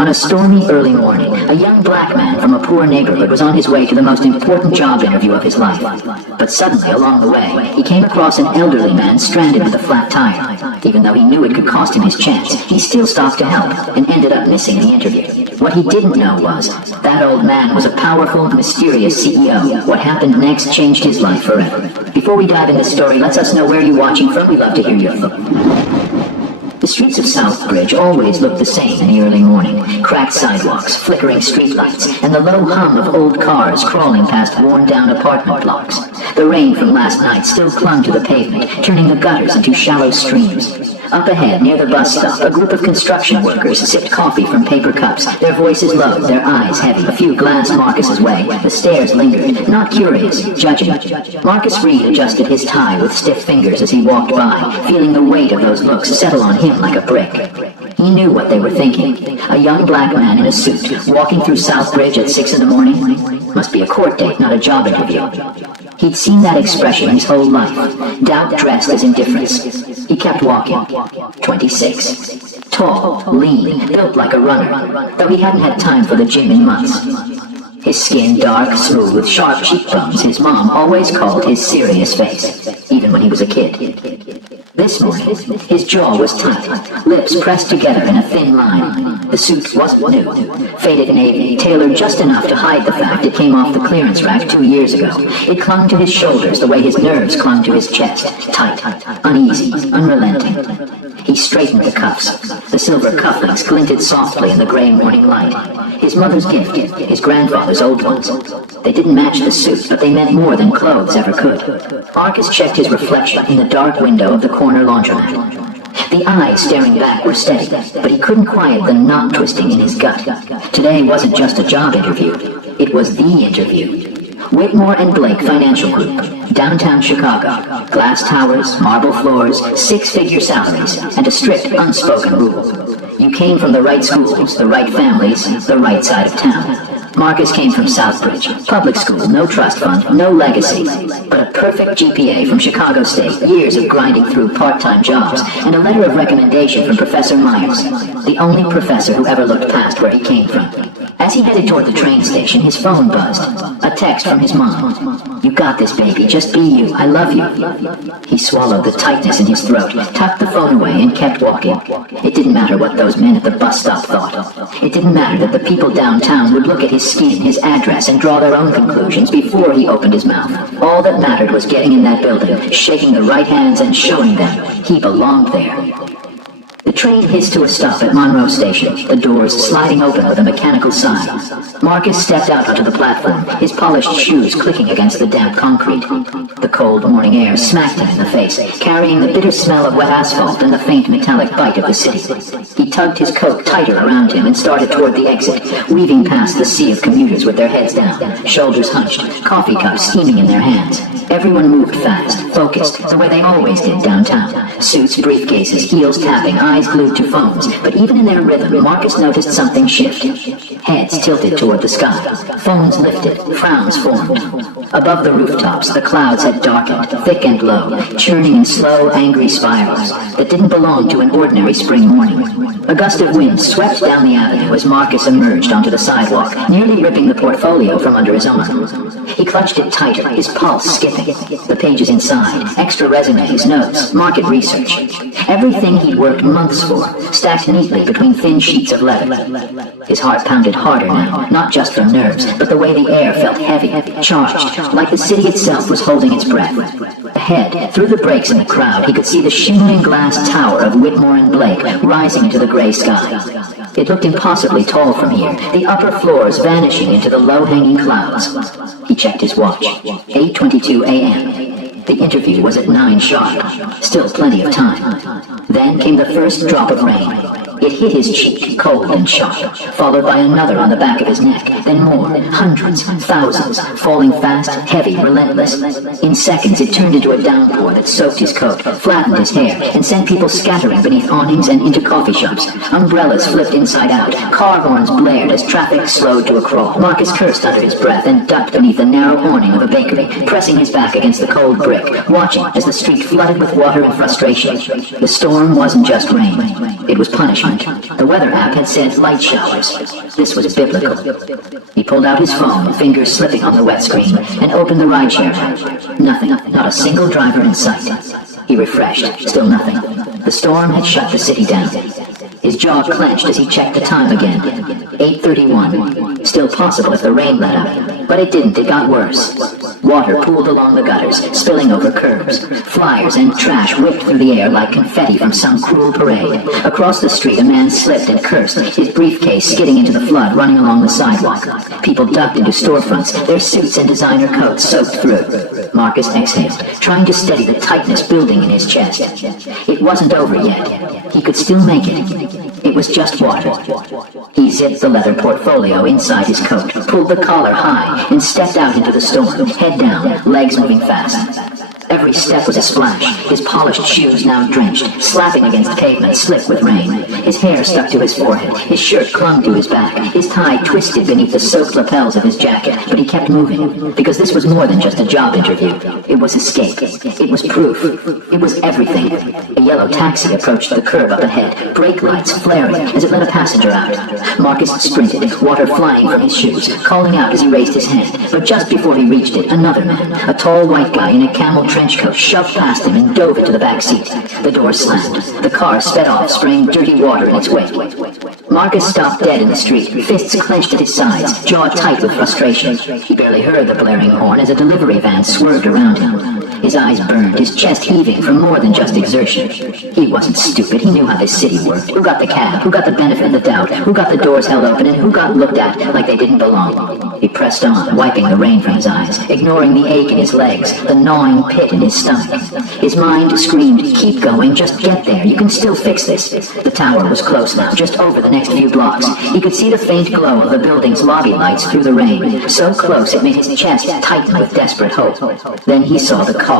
On a stormy early morning, a young black man from a poor neighborhood was on his way to the most important job interview of his life. But suddenly, along the way, he came across an elderly man stranded with a flat tire. Even though he knew it could cost him his chance, he still stopped to help and ended up missing the interview. What he didn't know was, that old man was a powerful, mysterious CEO. What happened next changed his life forever. Before we dive into the story, let us know where you're watching from. We'd love to hear your thoughts. The streets of Southbridge always look the same in the early morning. Cracked sidewalks, flickering streetlights, and the low hum of old cars crawling past worn-down apartment blocks. The rain from last night still clung to the pavement, turning the gutters into shallow streams. Up ahead, near the bus stop, a group of construction workers sipped coffee from paper cups, their voices low, their eyes heavy. A few glanced Marcus's way. The stares lingered, not curious, judging. Marcus Reed adjusted his tie with stiff fingers as he walked by, feeling the weight of those looks settle on him like a brick. He knew what they were thinking. A young black man in a suit, walking through Southbridge at 6 in the morning? Must be a court date, not a job interview. He'd seen that expression his whole life, doubt dressed as indifference. He kept walking. 26. Tall, lean, built like a runner, though he hadn't had time for the gym in months. His skin dark, smooth, with sharp cheekbones, his mom always called his serious face, even when he was a kid. This morning, his jaw was tight, lips pressed together in a thin line. The suit wasn't new, faded navy, tailored just enough to hide the fact it came off the clearance rack 2 years ago. It clung to his shoulders the way his nerves clung to his chest, tight, uneasy, unrelenting. He straightened the cuffs. The silver cufflinks glinted softly in the gray morning light. His mother's gift, his grandfather's old ones. They didn't match the suit, but they meant more than clothes ever could. Marcus checked his reflection in the dark window of the corner laundromat. The eyes staring back were steady, but he couldn't quiet the knot twisting in his gut. Today wasn't just a job interview. It was the interview. Whitmore and Blake Financial Group, downtown Chicago. Glass towers, marble floors, 6-figure salaries, and a strict unspoken rule. You came from the right schools, the right families, the right side of town. Marcus came from Southbridge, public school, no trust fund, no legacy, but a perfect GPA from Chicago State, years of grinding through part-time jobs, and a letter of recommendation from Professor Myers, the only professor who ever looked past where he came from. As he headed toward the train station, his phone buzzed. A text from his mom. "You got this, baby. Just be you. I love you." He swallowed the tightness in his throat, tucked the phone away, and kept walking. It didn't matter what those men at the bus stop thought. It didn't matter that the people downtown would look at his skin, his address, and draw their own conclusions before he opened his mouth. All that mattered was getting in that building, shaking the right hands and showing them he belonged there. The train hissed to a stop at Monroe Station, the doors sliding open with a mechanical sigh. Marcus stepped out onto the platform, his polished shoes clicking against the damp concrete. The cold morning air smacked him in the face, carrying the bitter smell of wet asphalt and the faint metallic bite of the city. He tugged his coat tighter around him and started toward the exit, weaving past the sea of commuters with their heads down, shoulders hunched, coffee cups steaming in their hands. Everyone moved fast, focused, the way they always did downtown. Suits, briefcases, heels tapping, eyes glued to phones. But even in their rhythm, Marcus noticed something shift. Heads tilted toward the sky. Phones lifted, frowns formed. Above the rooftops, the clouds had darkened, thick and low, churning in slow, angry spirals that didn't belong to an ordinary spring morning. A gust of wind swept down the avenue as Marcus emerged onto the sidewalk, nearly ripping the portfolio from under his arm. He clutched it tighter, his pulse skipping. The pages inside, extra resumes, notes, market research. Everything he'd worked months for, stacked neatly between thin sheets of leather. His heart pounded harder now, not just from nerves, but the way the air felt heavy, charged, like the city itself was holding its breath. Ahead, through the breaks in the crowd, he could see the shimmering glass tower of Whitmore and Blake rising into the gray sky. It looked impossibly tall from here, the upper floors vanishing into the low-hanging clouds. He checked his watch. 8:22 a.m. The interview was at 9 sharp. Still plenty of time. Then came the first drop of rain. It hit his cheek, cold and sharp, followed by another on the back of his neck, then more, hundreds, thousands, falling fast, heavy, relentless. In seconds, it turned into a downpour that soaked his coat, flattened his hair, and sent people scattering beneath awnings and into coffee shops. Umbrellas flipped inside out, car horns blared as traffic slowed to a crawl. Marcus cursed under his breath and ducked beneath the narrow awning of a bakery, pressing his back against the cold brick, watching as the street flooded with water and frustration. The storm wasn't just rain, it was punishment. front. The weather app had said light showers. This was biblical. He pulled out his phone, fingers slipping on the wet screen, and opened the rideshare app. Nothing, not a single driver in sight. He refreshed, still nothing. The storm had shut the city down. His jaw clenched as he checked the time again. 8:31. Still possible if the rain let up. But it didn't, it got worse. Water pooled along the gutters, spilling over curbs. Flyers and trash whipped through the air like confetti from some cruel parade. Across the street, a man slipped and cursed, his briefcase skidding into the flood running along the sidewalk. People ducked into storefronts, their suits and designer coats soaked through. Marcus exhaled, trying to steady the tightness building in his chest. It wasn't over yet. He could still make it. It was just water. He zipped the leather portfolio inside his coat, pulled the collar high, and stepped out into the storm, head down, legs moving fast. Every step was a splash, his polished shoes now drenched, slapping against pavement, slick with rain. His hair stuck to his forehead, his shirt clung to his back, his tie twisted beneath the soaked lapels of his jacket, but he kept moving, because this was more than just a job interview. It was escape. It was proof. It was everything. A yellow taxi approached the curb up ahead, brake lights flaring as it let a passenger out. Marcus sprinted, water flying from his shoes, calling out as he raised his hand, but just before he reached it, another man, a tall white guy in a camel trench coat, shoved past him and dove into the back seat. The door slammed. The car sped off, spraying dirty water in its wake. Marcus stopped dead in the street, fists clenched at his sides, jaw tight with frustration. He barely heard the blaring horn as a delivery van swerved around him. His eyes burned, his chest heaving from more than just exertion. He wasn't stupid, he knew how this city worked. Who got the cab, who got the benefit of the doubt, who got the doors held open, and who got looked at like they didn't belong. He pressed on, wiping the rain from his eyes, ignoring the ache in his legs, the gnawing pit in his stomach. His mind screamed, keep going, just get there, you can still fix this. The tower was close now, just over the next few blocks. He could see the faint glow of the building's lobby lights through the rain, so close it made his chest tighten with desperate hope. Then he saw the car.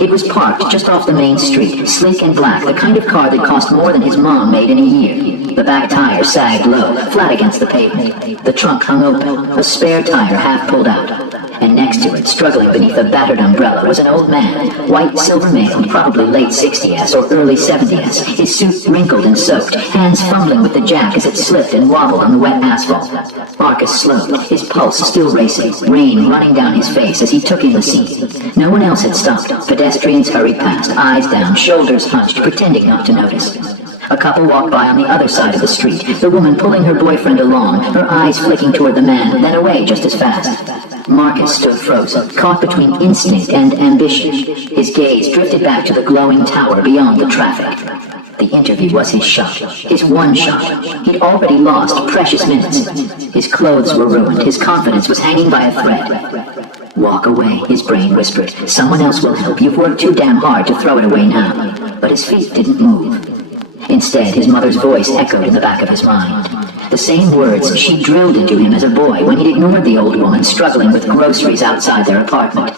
It was parked just off the main street, sleek and black, the kind of car that cost more than his mom made in a year. The back tire sagged low, flat against the pavement. The trunk hung open, a spare tire half pulled out. And next to it, struggling beneath a battered umbrella, was an old man, white, silver-mailed, probably late 60s or early 70s, his suit wrinkled and soaked, hands fumbling with the jack as it slipped and wobbled on the wet asphalt. Marcus slowed, his pulse still racing, rain running down his face as he took in the scene. No one else had stopped. Pedestrians hurried past, eyes down, shoulders hunched, pretending not to notice. A couple walked by on the other side of the street, the woman pulling her boyfriend along, her eyes flicking toward the man, then away just as fast. Marcus stood frozen, caught between instinct and ambition. His gaze drifted back to the glowing tower beyond the traffic. The interview was his shot, his one shot. He'd already lost precious minutes. His clothes were ruined, his confidence was hanging by a thread. Walk away, his brain whispered. Someone else will help. You've worked too damn hard to throw it away now. But his feet didn't move. Instead, his mother's voice echoed in the back of his mind. The same words she drilled into him as a boy when he'd ignored the old woman struggling with groceries outside their apartment.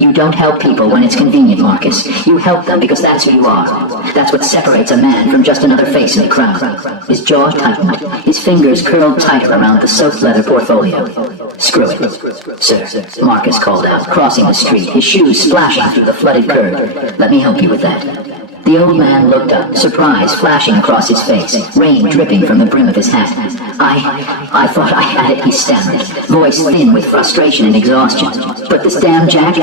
You don't help people when it's convenient, Marcus. You help them because that's who you are. That's what separates a man from just another face in the crowd. His jaw tightened. His fingers curled tighter around the soaked leather portfolio. Screw it. Sir, Marcus called out, crossing the street, his shoes splashing through the flooded curb. Let me help you with that. The old man looked up, surprise flashing across his face, rain dripping from the brim of his hat. I thought I had it, he stammered, voice thin with frustration and exhaustion. But this damn jack?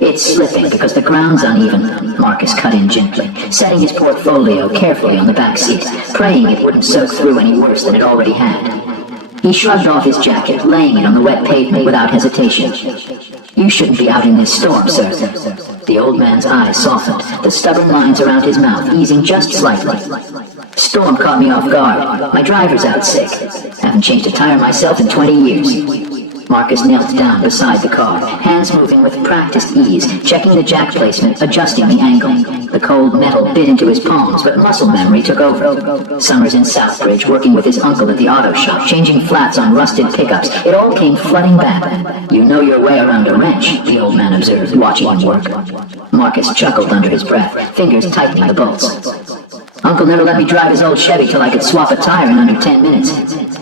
It's slipping because the ground's uneven, Marcus cut in gently, setting his portfolio carefully on the back seat, praying it wouldn't soak through any worse than it already had. He shrugged off his jacket, laying it on the wet pavement without hesitation. You shouldn't be out in this storm, sir. The old man's eyes softened, the stubborn lines around his mouth easing just slightly. Storm caught me off guard. My driver's out sick. Haven't changed a tire myself in 20 years. Marcus knelt down beside the car, hands moving with practiced ease, checking the jack placement, adjusting the angle. The cold metal bit into his palms, but muscle memory took over. Summers in Southbridge, working with his uncle at the auto shop, changing flats on rusted pickups. It all came flooding back. You know your way around a wrench, the old man observed, watching him work. Marcus chuckled under his breath, fingers tightening the bolts. Uncle never let me drive his old Chevy till I could swap a tire in under 10 minutes.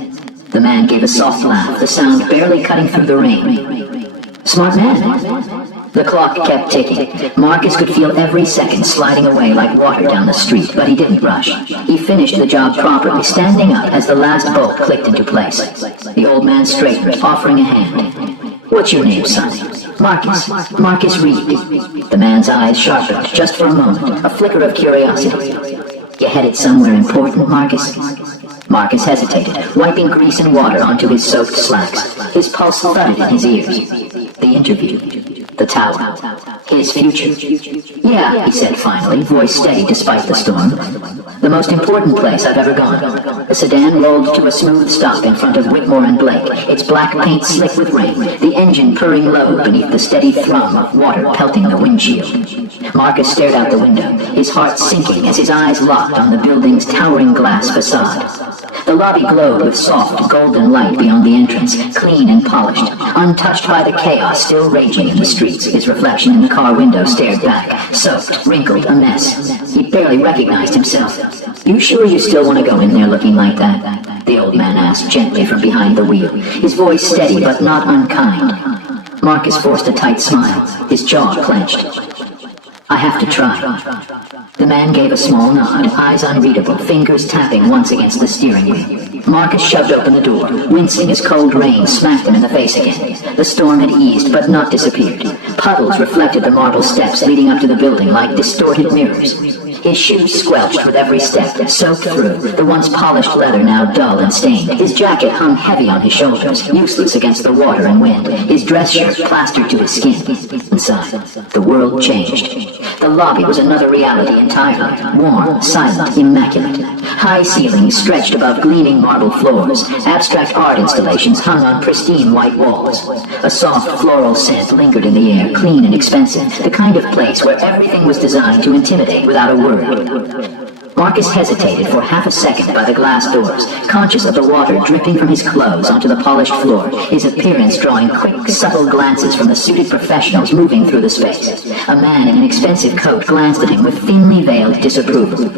The man gave a soft laugh, the sound barely cutting through the rain. Smart man. The clock kept ticking. Marcus could feel every second sliding away like water down the street, but he didn't rush. He finished the job properly, standing up as the last bolt clicked into place. The old man straightened, offering a hand. "What's your name, son?" "Marcus. Marcus Reed." The man's eyes sharpened, just for a moment, a flicker of curiosity. "You headed somewhere important, Marcus?" Marcus hesitated, wiping grease and water onto his soaked slacks. His pulse thudded in his ears. The interview. The tower. His future. "Yeah," he said finally, voice steady despite the storm. "The most important place I've ever gone." The sedan rolled to a smooth stop in front of Whitmore and Blake, its black paint slick with rain, the engine purring low beneath the steady thrum of water pelting the windshield. Marcus stared out the window, his heart sinking as his eyes locked on the building's towering glass facade. The lobby glowed with soft, golden light beyond the entrance, clean and polished, untouched by the chaos still raging in the streets. His reflection in the car window stared back, soaked, wrinkled, a mess. He barely recognized himself. "You sure you still want to go in there looking like that?" the old man asked gently from behind the wheel, his voice steady but not unkind. Marcus forced a tight smile, his jaw clenched. "I have to try." The man gave a small nod, eyes unreadable, fingers tapping once against the steering wheel. Marcus shoved open the door, wincing as cold rain smacked him in the face again. The storm had eased, but not disappeared. Puddles reflected the marble steps leading up to the building like distorted mirrors. His shoes squelched with every step, soaked through, the once polished leather now dull and stained. His jacket hung heavy on his shoulders, useless against the water and wind, his dress shirt plastered to his skin. Inside, the world changed. The lobby was another reality entirely, warm, silent, immaculate. High ceilings stretched above gleaming marble floors, abstract art installations hung on pristine white walls. A soft floral scent lingered in the air, clean and expensive, the kind of place where everything was designed to intimidate without a word. Marcus hesitated for half a second by the glass doors, conscious of the water dripping from his clothes onto the polished floor, his appearance drawing quick, subtle glances from the suited professionals moving through the space. A man in an expensive coat glanced at him with thinly veiled disapproval.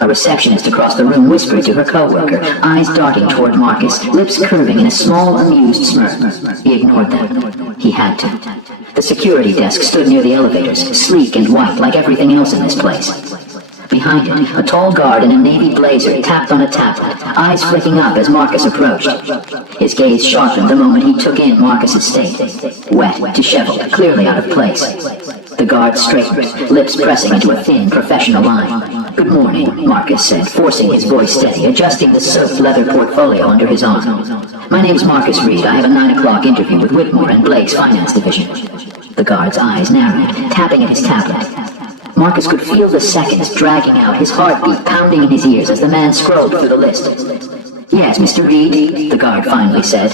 A receptionist across the room whispered to her co-worker, eyes darting toward Marcus, lips curving in a small, amused smirk. He ignored them. He had to. The security desk stood near the elevators, sleek and white like everything else in this place. Behind it, a tall guard in a navy blazer tapped on a tablet, eyes flicking up as Marcus approached. His gaze sharpened the moment he took in Marcus's state. Wet, disheveled, clearly out of place. The guard straightened, lips pressing into a thin, professional line. "Good morning," Marcus said, forcing his voice steady, adjusting the soaked leather portfolio under his arm. "My name's Marcus Reed. I have a 9 o'clock interview with Whitmore and Blake's finance division." The guard's eyes narrowed, tapping at his tablet. Marcus could feel the seconds dragging out, his heartbeat pounding in his ears as the man scrolled through the list. "Yes, Mr. Reed," the guard finally said.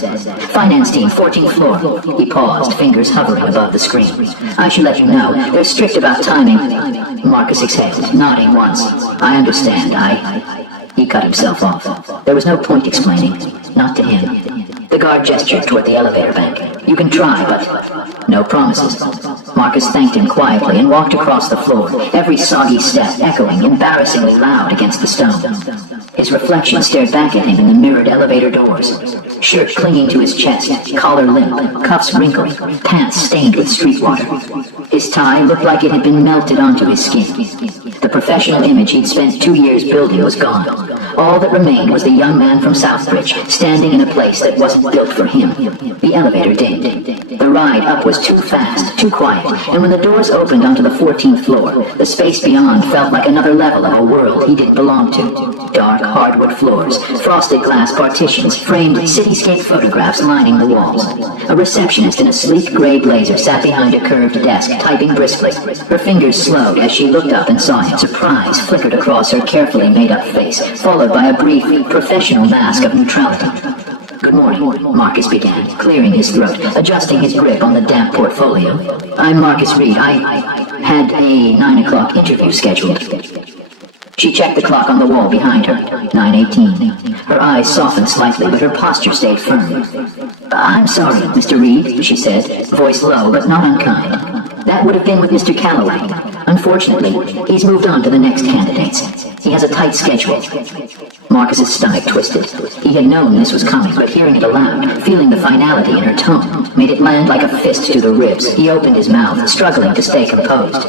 "Finance team, 14th floor." He paused, fingers hovering above the screen. "I should let you know. They're strict about timing." Marcus exhaled, nodding once. "I understand. He cut himself off. There was no point explaining. Not to him. The guard gestured toward the elevator bank. "You can try, but no promises." Marcus thanked him quietly and walked across the floor, every soggy step echoing embarrassingly loud against the stone. His reflection stared back at him in the mirrored elevator doors. Shirt clinging to his chest, collar limp, cuffs wrinkled, pants stained with street water. His tie looked like it had been melted onto his skin. The professional image he'd spent 2 years building was gone. All that remained was the young man from Southbridge, standing in a place that wasn't built for him. The elevator dinged. The ride up was too fast, too quiet, and when the doors opened onto the 14th floor, the space beyond felt like another level of a world he didn't belong to. Dark hardwood floors, frosted glass partitions, framed cityscape photographs lining the walls. A receptionist in a sleek gray blazer sat behind a curved desk, typing briskly. Her fingers slowed as she looked up and saw him. Surprise flickered across her carefully made-up face, followed by a brief, professional mask of neutrality. "Good morning," Marcus began, clearing his throat, adjusting his grip on the damp portfolio. "I'm Marcus Reed. I had a 9 o'clock interview scheduled." She checked the clock on the wall behind her. 9:18. Her eyes softened slightly, but her posture stayed firm. "I'm sorry, Mr. Reed," she said, voice low but not unkind. "That would have been with Mr. Calloway. Unfortunately, he's moved on to the next candidates. He has a tight schedule." Marcus's stomach twisted. He had known this was coming, but hearing it aloud, feeling the finality in her tone, made it land like a fist to the ribs. He opened his mouth, struggling to stay composed.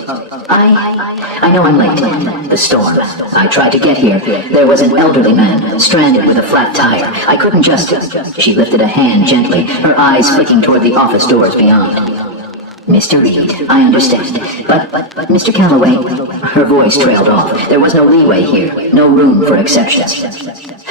I know I'm late. The storm. I tried to get here. There was an elderly man, stranded with a flat tire. I couldn't just... She lifted a hand gently, her eyes flicking toward the office doors beyond. Mr. Reed, I understand. But Mr. Calloway... Her voice trailed off. There was no leeway here, no room for exceptions.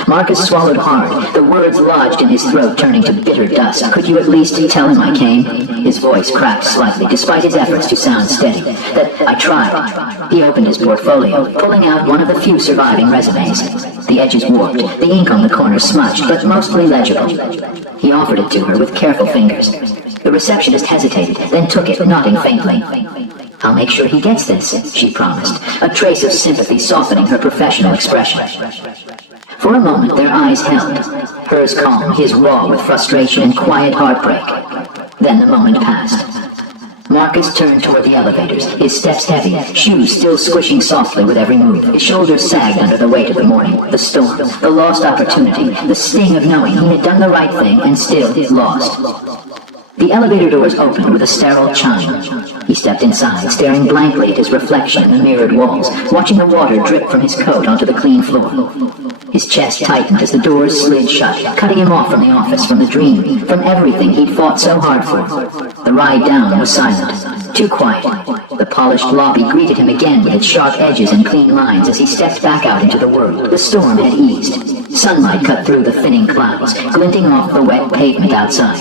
Marcus swallowed hard, the words lodged in his throat turning to bitter dust. Could you at least tell him I came? His voice cracked slightly, despite his efforts to sound steady. That I tried. He opened his portfolio, pulling out one of the few surviving resumes. The edges warped, the ink on the corner smudged, but mostly legible. He offered it to her with careful fingers. The receptionist hesitated, then took it, nodding faintly. I'll make sure he gets this, she promised, a trace of sympathy softening her professional expression. For a moment, their eyes held, hers calm, his raw with frustration and quiet heartbreak. Then the moment passed. Marcus turned toward the elevators, his steps heavy, shoes still squishing softly with every move. His shoulders sagged under the weight of the morning, the storm, the lost opportunity, the sting of knowing he had done the right thing and still lost. The elevator doors opened with a sterile chime. He stepped inside, staring blankly at his reflection in the mirrored walls, watching the water drip from his coat onto the clean floor. His chest tightened as the doors slid shut, cutting him off from the office, from the dream, from everything he'd fought so hard for. The ride down was silent, too quiet. The polished lobby greeted him again with its sharp edges and clean lines as he stepped back out into the world. The storm had eased. Sunlight cut through the thinning clouds, glinting off the wet pavement outside.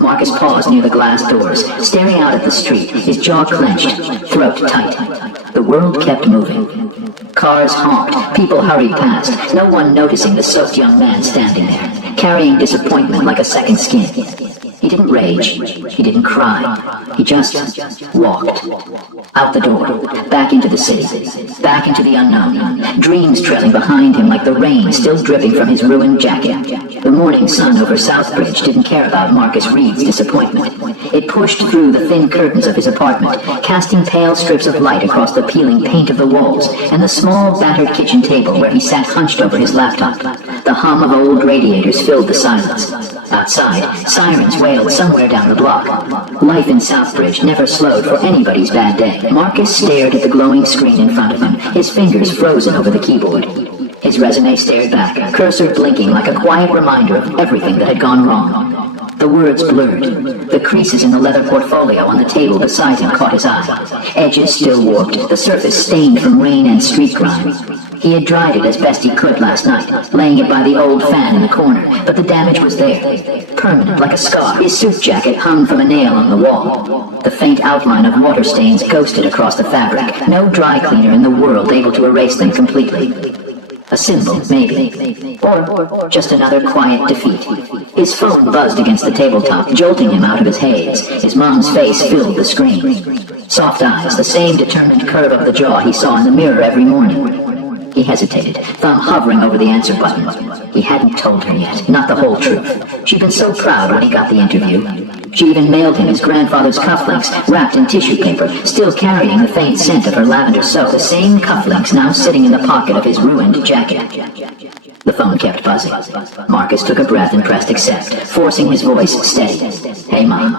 Marcus paused near the glass doors, staring out at the street, his jaw clenched, throat tight. The world kept moving. Cars honked, people hurried past, no one noticing the soaked young man standing there, carrying disappointment like a second skin. He didn't rage, he didn't cry, he just walked. Out the door, back into the city, back into the unknown, dreams trailing behind him like the rain still dripping from his ruined jacket. The morning sun over Southbridge didn't care about Marcus Reed's disappointment. It pushed through the thin curtains of his apartment, casting pale strips of light across the peeling paint of the walls and the small battered kitchen table where he sat hunched over his laptop. The hum of old radiators filled the silence. Outside, sirens wailed somewhere down the block. Life in Southbridge never slowed for anybody's bad day. Marcus stared at the glowing screen in front of him, his fingers frozen over the keyboard. His resume stared back, cursor blinking like a quiet reminder of everything that had gone wrong. The words blurred. The creases in the leather portfolio on the table beside him caught his eye. Edges still warped, the surface stained from rain and street grime. He had dried it as best he could last night, laying it by the old fan in the corner, but the damage was there, permanent like a scar. His suit jacket hung from a nail on the wall. The faint outline of water stains ghosted across the fabric, no dry cleaner in the world able to erase them completely. A symbol, maybe. Or just another quiet defeat. His phone buzzed against the tabletop, jolting him out of his haze. His mom's face filled the screen. Soft eyes, the same determined curve of the jaw he saw in the mirror every morning. He hesitated, thumb hovering over the answer button. He hadn't told her yet, not the whole truth. She'd been so proud when he got the interview. She even mailed him his grandfather's cufflinks, wrapped in tissue paper, still carrying the faint scent of her lavender soap, the same cufflinks now sitting in the pocket of his ruined jacket. The phone kept buzzing. Marcus took a breath and pressed accept, forcing his voice steady. Hey, Mom.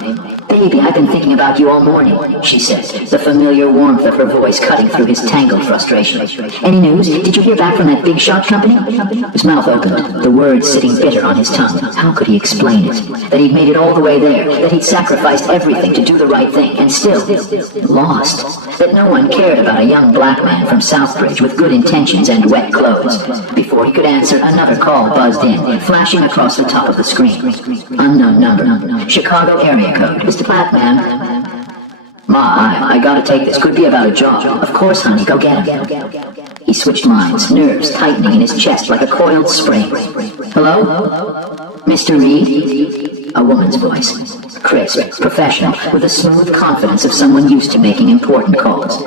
Baby, I've been thinking about you all morning, she said, the familiar warmth of her voice cutting through his tangled frustration. Any news? Did you hear back from that big shot company? His mouth opened, the words sitting bitter on his tongue. How could he explain it? That he'd made it all the way there, that he'd sacrificed everything to do the right thing, and still lost. That no one cared about a young black man from Southbridge with good intentions and wet clothes. Before he could answer, another call buzzed in, flashing across the top of the screen. Unknown number. Chicago area code. Mr. Platt, ma'am. Ma, I gotta take this. Could be about a job. Of course, honey. Go get him. He switched lines, nerves tightening in his chest like a coiled spring. Hello? Mr. Reed? A woman's voice. Crisp, professional, with the smooth confidence of someone used to making important calls.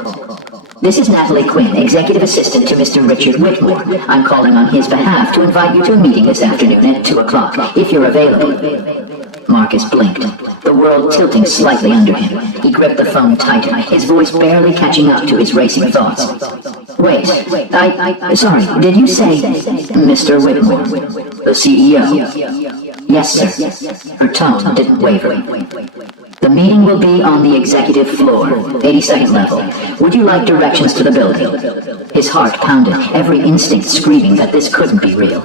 This is Natalie Quinn, executive assistant to Mr. Richard Whitmore. I'm calling on his behalf to invite you to a meeting this afternoon at 2 o'clock, if you're available. Marcus blinked, the world tilting slightly under him. He gripped the phone tighter, his voice barely catching up to his racing thoughts. Wait, sorry, did you say Mr. Whitmore, the CEO? Yes, sir. Her tone didn't waver. The meeting will be on the executive floor, 82nd level. Would you like directions to the building? His heart pounded, every instinct screaming that this couldn't be real.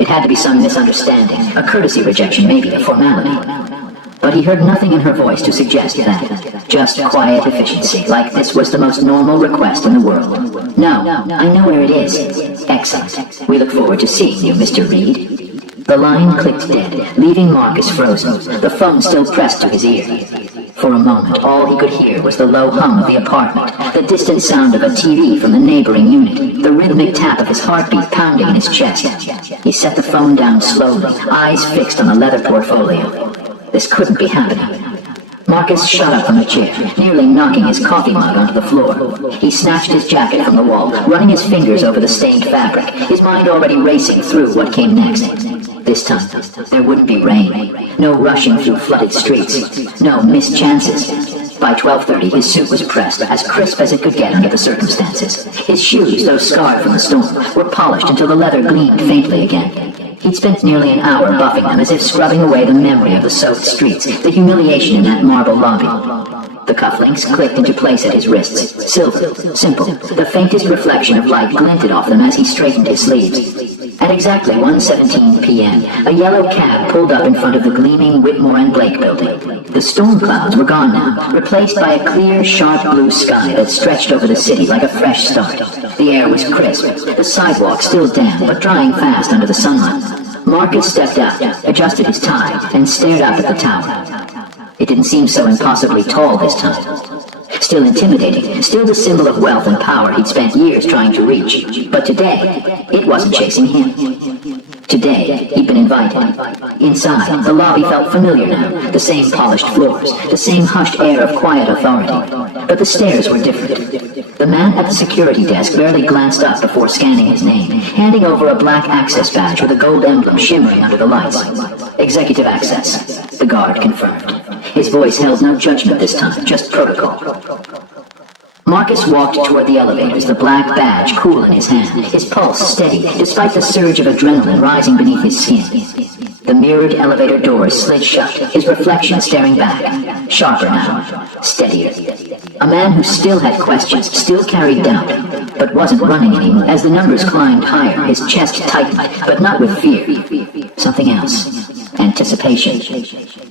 It had to be some misunderstanding, a courtesy rejection, maybe a formality. But he heard nothing in her voice to suggest that. Just quiet efficiency, like this was the most normal request in the world. No, I know where it is. Excellent. We look forward to seeing you, Mr. Reed. The line clicked dead, leaving Marcus frozen, the phone still pressed to his ear. For a moment, all he could hear was the low hum of the apartment, the distant sound of a TV from the neighboring unit, the rhythmic tap of his heartbeat pounding in his chest. He set the phone down slowly, eyes fixed on the leather portfolio. This couldn't be happening. Marcus shot up from the chair, nearly knocking his coffee mug onto the floor. He snatched his jacket from the wall, running his fingers over the stained fabric, his mind already racing through what came next. This time, there wouldn't be rain, no rushing through flooded streets, no missed chances. By 12:30, his suit was pressed, as crisp as it could get under the circumstances. His shoes, though scarred from the storm, were polished until the leather gleamed faintly again. He'd spent nearly an hour buffing them as if scrubbing away the memory of the soaked streets, the humiliation in that marble lobby. The cufflinks clicked into place at his wrists, silver, simple. The faintest reflection of light glinted off them as he straightened his sleeves. At exactly 1:17 p.m., a yellow cab pulled up in front of the gleaming Whitmore and Blake building. The storm clouds were gone now, replaced by a clear, sharp blue sky that stretched over the city like a fresh start. The air was crisp, the sidewalk still damp but drying fast under the sunlight. Marcus stepped out, adjusted his tie, and stared up at the tower. It didn't seem so impossibly tall this time. Still intimidating, still the symbol of wealth and power he'd spent years trying to reach. But today, it wasn't chasing him. Today, he'd been invited. Inside, the lobby felt familiar now, the same polished floors, the same hushed air of quiet authority. But the stairs were different. The man at the security desk barely glanced up before scanning his name, handing over a black access badge with a gold emblem shimmering under the lights. Executive access, the guard confirmed. His voice held no judgment this time, just protocol. Marcus walked toward the elevators, the black badge cool in his hand, his pulse steady, despite the surge of adrenaline rising beneath his skin. The mirrored elevator doors slid shut, his reflection staring back. Sharper now, steadier. A man who still had questions, still carried doubt, but wasn't running anymore. As the numbers climbed higher, his chest tightened, but not with fear. Something else. Anticipation.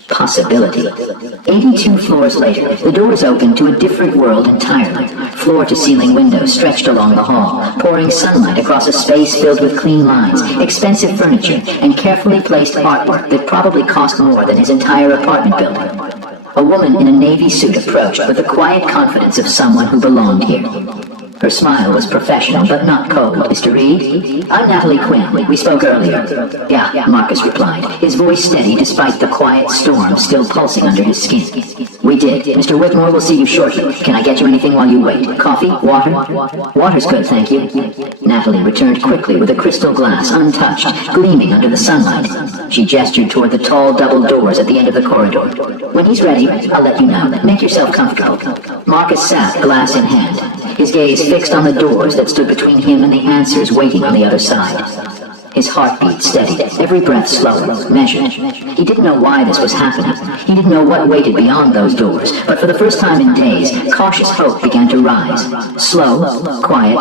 Possibility. 82 floors later, the doors opened to a different world entirely. Floor-to-ceiling windows stretched along the hall, pouring sunlight across a space filled with clean lines, expensive furniture, and carefully placed artwork that probably cost more than his entire apartment building. A woman in a navy suit approached with the quiet confidence of someone who belonged here. Her smile was professional, but not cold. Mr. Reed? I'm Natalie Quinn. We spoke earlier. Yeah, Marcus replied, his voice steady despite the quiet storm still pulsing under his skin. We did. Mr. Whitmore will see you shortly. Can I get you anything while you wait? Coffee? Water? Water's good, thank you. Natalie returned quickly with a crystal glass, untouched, gleaming under the sunlight. She gestured toward the tall double doors at the end of the corridor. When he's ready, I'll let you know. Make yourself comfortable. Marcus sat, glass in hand, his gaze fixed on the doors that stood between him and the answers waiting on the other side. His heartbeat steadied, every breath slower, measured. He didn't know why this was happening. He didn't know what waited beyond those doors, but for the first time in days, cautious hope began to rise. Slow, quiet,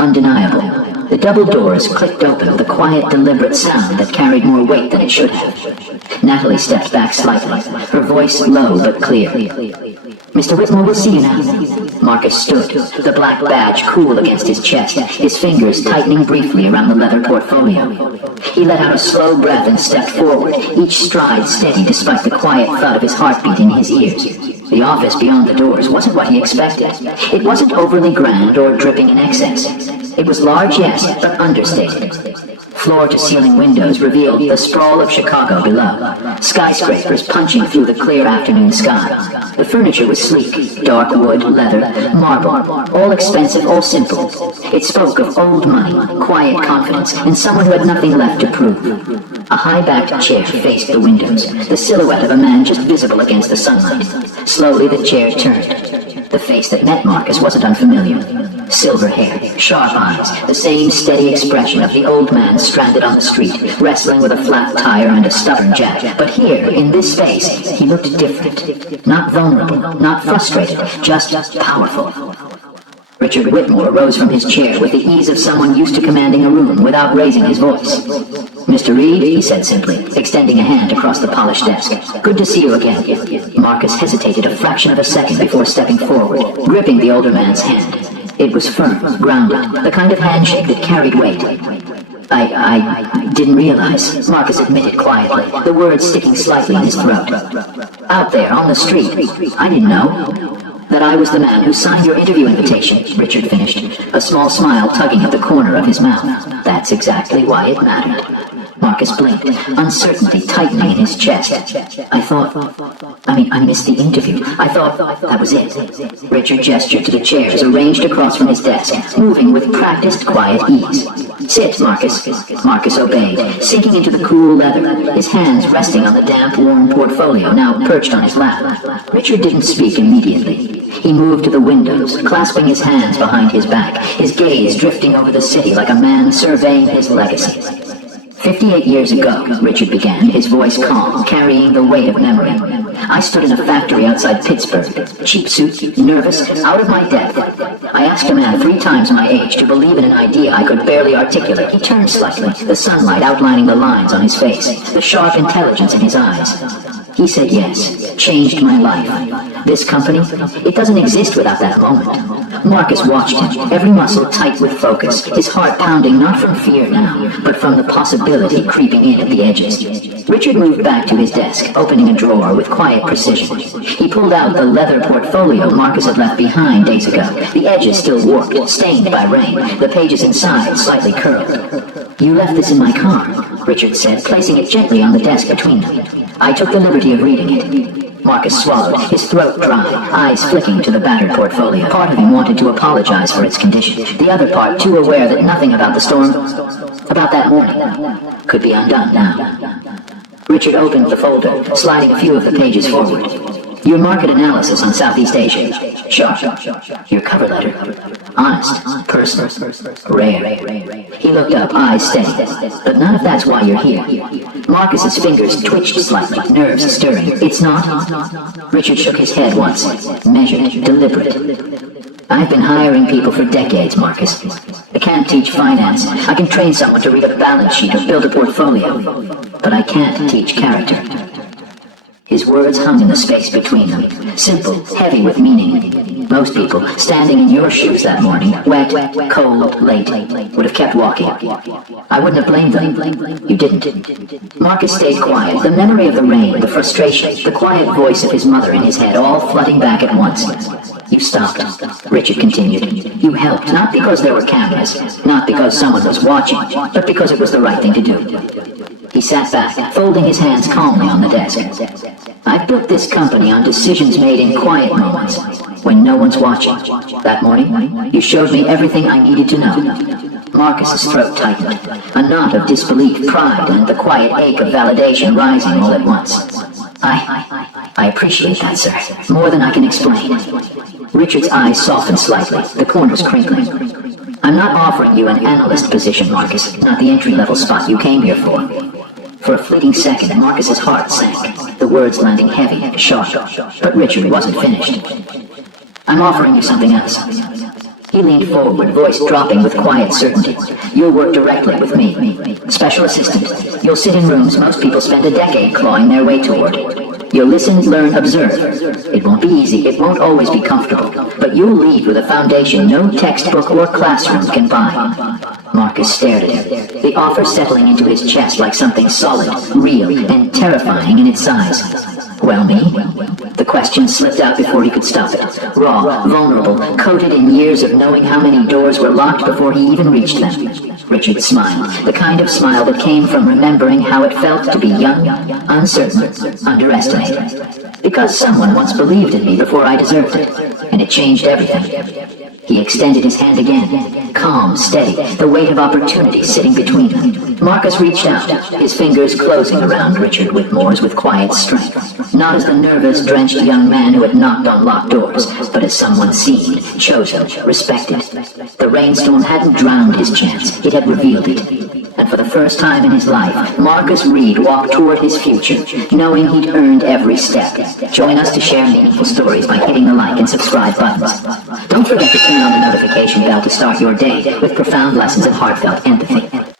undeniable. The double doors clicked open with a quiet, deliberate sound that carried more weight than it should have. Natalie stepped back slightly, her voice low but clear. Mr. Whitmore will see you now. Marcus stood, the black badge cool against his chest, his fingers tightening briefly around the leather portfolio. He let out a slow breath and stepped forward, each stride steady despite the quiet thud of his heartbeat in his ears. The office beyond the doors wasn't what he expected. It wasn't overly grand or dripping in excess. It was large, yes, but understated. Floor-to-ceiling windows revealed the sprawl of Chicago below, skyscrapers punching through the clear afternoon sky. The furniture was sleek, dark wood, leather, marble, all expensive, all simple. It spoke of old money, quiet confidence, and someone who had nothing left to prove. A high-backed chair faced the windows, the silhouette of a man just visible against the sunlight. Slowly the chair turned. The face that met Marcus wasn't unfamiliar. Silver hair, sharp eyes, the same steady expression of the old man stranded on the street, wrestling with a flat tire and a stubborn jack. But here, in this space, he looked different. Not vulnerable, not frustrated, just powerful. Richard Whitmore rose from his chair with the ease of someone used to commanding a room without raising his voice. "Mr. Reed," he said simply, extending a hand across the polished desk. "Good to see you again." Marcus hesitated a fraction of a second before stepping forward, gripping the older man's hand. It was firm, grounded, the kind of handshake that carried weight. I didn't realize," Marcus admitted quietly, the words sticking slightly in his throat. "Out there, on the street, I didn't know that I was the man who signed your interview invitation," Richard finished, a small smile tugging at the corner of his mouth. "That's exactly why it mattered." Marcus blinked, uncertainty tightening in his chest. I missed the interview. I thought that was it." Richard gestured to the chairs arranged across from his desk, moving with practiced, quiet ease. "Sit, Marcus." Marcus obeyed, sinking into the cool leather, his hands resting on the damp, worn portfolio now perched on his lap. Richard didn't speak immediately. He moved to the windows, clasping his hands behind his back, his gaze drifting over the city like a man surveying his legacy. 58 years ago, Richard began, his voice calm, carrying the weight of memory. "I stood in a factory outside Pittsburgh, cheap suit, nervous, out of my depth. I asked a man 3 times my age to believe in an idea I could barely articulate. He turned slightly, the sunlight outlining the lines on his face, the sharp intelligence in his eyes. He said yes, changed my life. This company, it doesn't exist without that moment." Marcus watched him, every muscle tight with focus, his heart pounding not from fear now, but from the possibility creeping in at the edges. Richard moved back to his desk, opening a drawer with quiet precision. He pulled out the leather portfolio Marcus had left behind days ago, the edges still warped, stained by rain, the pages inside slightly curled. "You left this in my car," Richard said, placing it gently on the desk between them. "I took the liberty of reading it." Marcus swallowed, his throat dry, eyes flicking to the battered portfolio. Part of him wanted to apologize for its condition, the other part too aware that nothing about the storm, about that morning, could be undone now. Richard opened the folder, sliding a few of the pages forward. "Your market analysis on Southeast Asia. Sharp. Your cover letter. Honest. Personal. Rare." He looked up, eyes steady. "But none of that's why you're here." Marcus's fingers twitched slightly, nerves stirring. "It's not?" Richard shook his head once, measured, deliberate. "I've been hiring people for decades, Marcus. I can't teach finance. I can train someone to read a balance sheet or build a portfolio. But I can't teach character." His words hung in the space between them, simple, heavy with meaning. Most people, standing in your shoes that morning, wet, cold, late, would have kept walking. I wouldn't have blamed them. You didn't. Marcus stayed quiet, the memory of the rain, the frustration, the quiet voice of his mother in his head, all flooding back at once. "You stopped," Richard continued. "You helped, not because there were cameras, not because someone was watching, but because it was the right thing to do." He sat back, folding his hands calmly on the desk. "I've built this company on decisions made in quiet moments, when no one's watching. That morning, you showed me everything I needed to know." Marcus's throat tightened, a knot of disbelief, pride, and the quiet ache of validation rising all at once. I appreciate that, sir. More than I can explain." Richard's eyes softened slightly, the corners crinkling. "I'm not offering you an analyst position, Marcus, not the entry-level spot you came here for." For a fleeting second, Marcus's heart sank, the words landing heavy, sharp. But Richard wasn't finished. "I'm offering you something else." He leaned forward, voice dropping with quiet certainty. "You'll work directly with me. Special assistant. You'll sit in rooms most people spend a decade clawing their way toward. You'll listen, learn, observe. It won't be easy, it won't always be comfortable, but you'll lead with a foundation no textbook or classroom can buy." Marcus stared at him, the offer settling into his chest like something solid, real, and terrifying in its size. "Well, me?" The question slipped out before he could stop it. Raw, vulnerable, coated in years of knowing how many doors were locked before he even reached them. Richard smiled, the kind of smile that came from remembering how it felt to be young, uncertain, underestimated. "Because someone once believed in me before I deserved it, and it changed everything." He extended his hand again, calm, steady, the weight of opportunity sitting between them. Marcus reached out, his fingers closing around Richard Whitmore's with quiet strength. Not as the nervous, drenched young man who had knocked on locked doors, but as someone seen, chosen, respected. The rainstorm hadn't drowned his chance, it had revealed it. And for the first time in his life, Marcus Reed walked toward his future, knowing he'd earned every step. Join us to share meaningful stories by hitting the like and subscribe buttons. Don't forget to turn on the notification bell to start your day with profound lessons of heartfelt empathy.